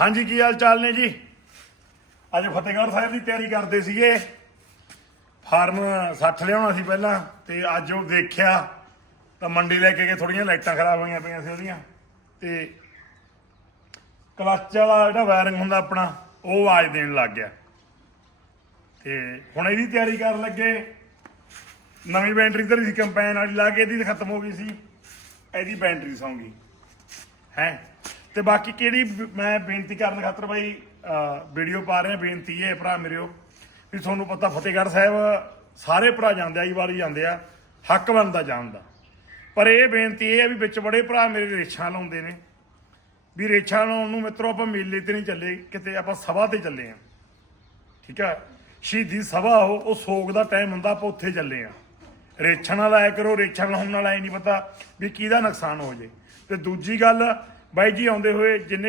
ਹਾਂਜੀ, ਕੀ ਹਾਲ ਚਾਲ ਨੇ ਜੀ? ਅੱਜ ਫਤਿਹਗੜ੍ਹ ਸਾਹਿਬ ਦੀ ਤਿਆਰੀ ਕਰਦੇ ਸੀਗੇ। ਫਾਰਮ 60 ਲਿਆਉਣਾ ਸੀ ਪਹਿਲਾਂ ਤੇ ਅੱਜ ਉਹ ਦੇਖਿਆ ਤਾਂ ਮੰਡੀ ਲੈ ਕੇ ਗਏ ਥੋੜੀਆਂ ਲਾਈਟਾਂ ਖਰਾਬ ਹੋਈਆਂ ਪਈਆਂ ਸੀ ਉਹਦੀਆਂ। ਤੇ ਕਲੱਚ ਵਾਲਾ ਜਿਹੜਾ ਵਾਇਰਿੰਗ ਹੁੰਦਾ ਆਪਣਾ, ਉਹ ਆਵਾਜ਼ ਦੇਣ ਲੱਗ ਗਿਆ। ਤੇ ਹੁਣ ਇਹਦੀ ਤਿਆਰੀ ਕਰਨ ਲੱਗੇ। ਨਵੀਂ ਬੈਟਰੀ ਧਰੀ ਸੀ ਕੰਪੈਨ ਵਾਲੀ, ਲਾ ਕੇ ਇਹਦੀ ਤਾਂ ਖਤਮ ਹੋ ਗਈ ਸੀ। ਇਹਦੀ ਬੈਟਰੀ ਸੌਂਗੀ ਹੈ? ਤੇ ਬਾਕੀ ਕਿਹੜੀ ਮੈਂ ਬੇਨਤੀ ਕਰਨ ਖਾਤਰ ਬਾਈ ਵੀਡੀਓ ਪਾ ਰਿਹਾ, ਬੇਨਤੀ ਇਹ ਹੈ ਭਰਾ ਮੇਰਿਓ ਵੀ ਤੁਹਾਨੂੰ ਪਤਾ ਫਤਿਹਗੜ੍ਹ ਸਾਹਿਬ ਸਾਰੇ ਭਰਾ ਜਾਂਦੇ ਆ ਜੀ ਵਾਰੀ ਜਾਂਦੇ ਆ, ਹੱਕ ਬਣਦਾ ਜਾਣ ਦਾ। ਪਰ ਇਹ ਬੇਨਤੀ ਇਹ ਹੈ ਵੀ ਵਿੱਚ ਬੜੇ ਭਰਾ ਮੇਰੇ ਰੇਛਾਂ ਲਾਉਂਦੇ ਨੇ। ਵੀ ਰੇਛਾਂ ਲਾਉਣ ਨੂੰ ਮਿੱਤਰੋ ਆਪਾਂ ਮੇਲੇ ਤੇ ਨਹੀਂ ਚੱਲੇ, ਕਿਤੇ ਆਪਾਂ ਸਭਾ ਤੇ ਚੱਲੇ ਆ। ਠੀਕ ਆ? ਸ਼ਹੀਦੀ ਸਭਾ ਹੋ, ਉਹ ਸੋਗ ਦਾ ਟਾਈਮ ਹੁੰਦਾ, ਆਪਾਂ ਉੱਥੇ ਚੱਲੇ ਆ। ਰੇਛਾਂ ਨਾਲ ਆਇਆ ਕਰੋ ਰੇਛਾਂ ਲਾਉਣ ਨਾਲ ਆਏ ਨਹੀਂ ਪਤਾ ਵੀ ਕਿਹਦਾ ਨੁਕਸਾਨ ਹੋ ਜੇ। ਤੇ ਦੂਜੀ ਗੱਲ ਬਾਈ ਜੀ ਆਉਂਦੇ ਹੋਏ ਜਿੰਨੇ ਵੀ